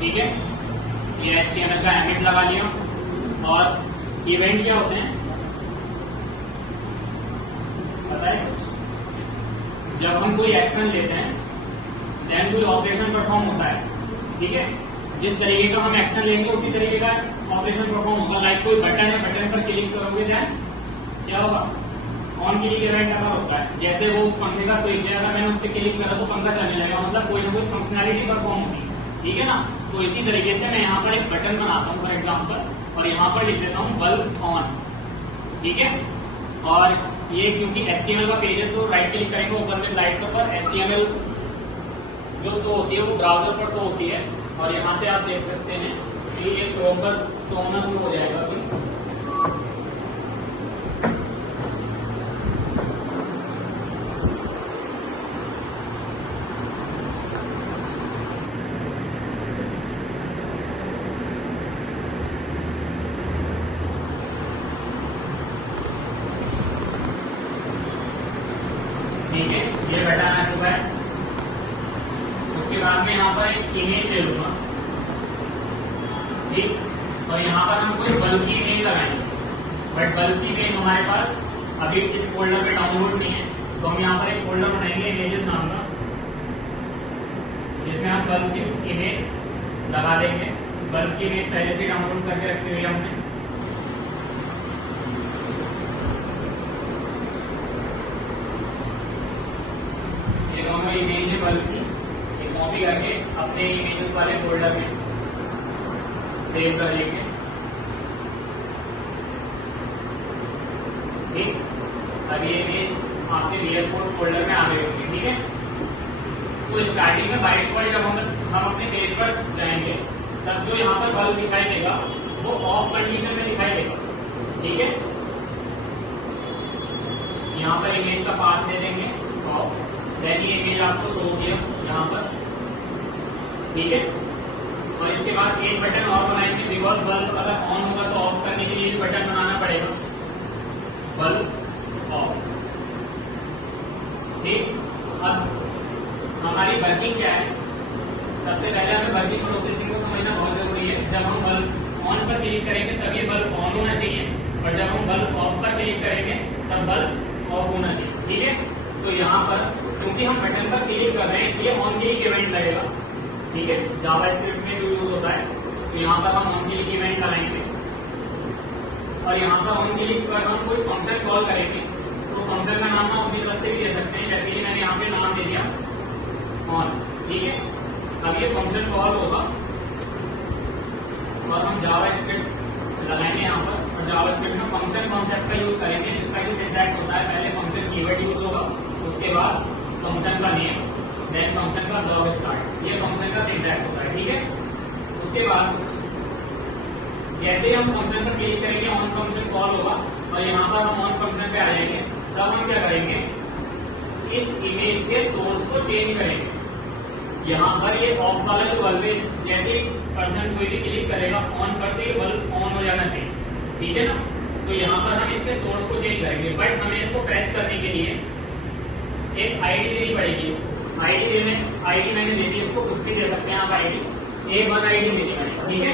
ठीक है, ये HTML का एमिट लगा लिया। और इवेंट क्या होते हैं पता है? जब हम कोई एक्शन लेते हैं देन कोई ऑपरेशन परफॉर्म होता है। ठीक है, जिस तरीके का हम एक्शन लेंगे उसी तरीके का ऑपरेशन परफॉर्म होगा। लाइक कोई बटन है, बटन पर क्लिक करोगे देन क्या होगा? ऑन क्लिक इवेंट अगर होता है, जैसे वो पंखे का स्विच है, अगर मैंने उस पर क्लिक करा तो पंखा चलने लगेगा, मतलब कोई ना कोई फंक्शनैलिटी परफॉर्म होगी। ठीक है ना? तो इसी तरीके से मैं यहाँ पर एक बटन बनाता हूँ फॉर एग्जाम्पल, और यहाँ पर लिख देता हूँ बल्ब ऑन। ठीक है, और ये क्योंकि HTML का पेज है तो राइट क्लिक करेंगे ऊपर में लाइट्स पर, HTML जो शो होती है वो ब्राउजर पर शो होती है, और यहाँ से आप देख सकते हैं कि ये क्रोम पर शो होना शुरू हो जाएगा अभी। ठीक है, ये बटन आ चुका है। उसके बाद में यहाँ पर एक इमेज ले लूंगा, ठीक, और यहाँ पर हम कोई बल्ब की इमेज लगाएंगे, बट बल्ब की इमेज हमारे पास अभी इस फोल्डर पे डाउनलोड नहीं है, तो हम यहाँ पर एक फोल्डर बनाएंगे इमेजेस नाम का, जिसमें हम बल्ब की इमेज लगा देंगे। बल्ब की इमेज पहले से डाउनलोड करके रखी हुई है हमने। दोनों इमेज है बल्ब की, ये कॉपी करके अपने इमेजेस वाले फोल्डर में सेव कर लेंगे। ठीक, अब ये इमेज आपके VS Code फोल्डर में आ गई होगी। ठीक है, तो स्टार्टिंग में बाय डिफॉल्ट जब हम अपने पेज पर जाएंगे तब जो यहाँ पर बल्ब दिखाई देगा वो ऑफ कंडीशन में दिखाई देगा। ठीक है, यहाँ पर इमेज का पाथ दे देंगे ऑफ, देन ये इमेज आपको शो किया यहाँ पर। ठीक है, और इसके बाद एक बटन और बनाएंगे, बिकॉज बल्ब अगर ऑन होगा तो ऑफ करने के लिए बटन बनाना पड़ेगा, बल्ब ऑफ। ठीक, अब हमारी वर्किंग क्या है? सबसे पहले हमें वर्किंग प्रोसेसिंग को समझना बहुत जरूरी है। जब हम बल्ब ऑन पर क्लिक करेंगे तब ये बल्ब ऑन होना चाहिए, और जब हम बल्ब ऑफ पर क्लिक करेंगे तब बल्ब ऑफ होना चाहिए। ठीक है, तो यहाँ पर क्योंकि हम बटन पर क्लिक कर रहे हैं इसलिए ऑन क्लिक इवेंट लगेगा। ठीक है, जावास्क्रिप्ट में जो यूज होता है, तो यहाँ पर हम ऑन क्लिक इवेंट लगाएंगे, और यहाँ पर ऑन क्लिक पर हम कोई फंक्शन कॉल करेंगे, तो फंक्शन का नाम आप अपनी तरफ से भी दे सकते हैं, जैसे कि मैंने यहाँ पे नाम दे दिया ऑन। ठीक है, अब ये फंक्शन कॉल होगा और हम जावास्क्रिप्ट लगाएंगे यहाँ पर, और जावास्क्रिप्ट में फंक्शन कॉन्सेप्ट का यूज करेंगे, जिसका कि सिंटैक्स होता है पहले फंक्शन कीवर्ड यूज होगा, उसके बाद फंक्शन का नेम, देन फंक्शन का ब्लॉक स्टार्ट। ये फंक्शन का सिंटैक्स होता है। ठीक है, उसके बाद जैसे ही हम फंक्शन पर क्लिक करेंगे ऑन फंक्शन कॉल होगा, और यहाँ पर हम ऑन फंक्शन पे आ जाएंगे, तब हम क्या करेंगे? इस इमेज के सोर्स को चेंज करेंगे। यहाँ पर ये ऑफ वाला जो बल्ब है, जैसे ही पर्सन कोई भी क्लिक करेगा ऑन करते ही बल्ब ऑन हो जाना चाहिए। ठीक है ना? तो यहाँ पर हम इसके सोर्स को चेंज करेंगे, बट हमें इसको फैच करने के लिए एक आईडी देनी पड़ेगी। आईडी मैंने दे दी, इसको कुछ भी दे सकते हैं आप आईडी, A1 आईडी दे दी मैंने। ठीक है,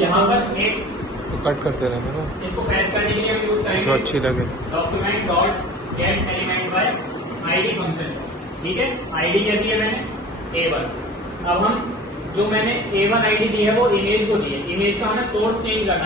यहाँ पर एक तो कट करते रहना ना, इसको फैच करने के लिए हम यूज करेंगे जो अच्छी लगे document dot gate element by ID function. ठीक है, आईडी क्या दी है मैंने? A1। अब हम जो मैंने A1 आईडी दी है वो इमेज को दी है, इमेज का हमें सोर्स चेंज करना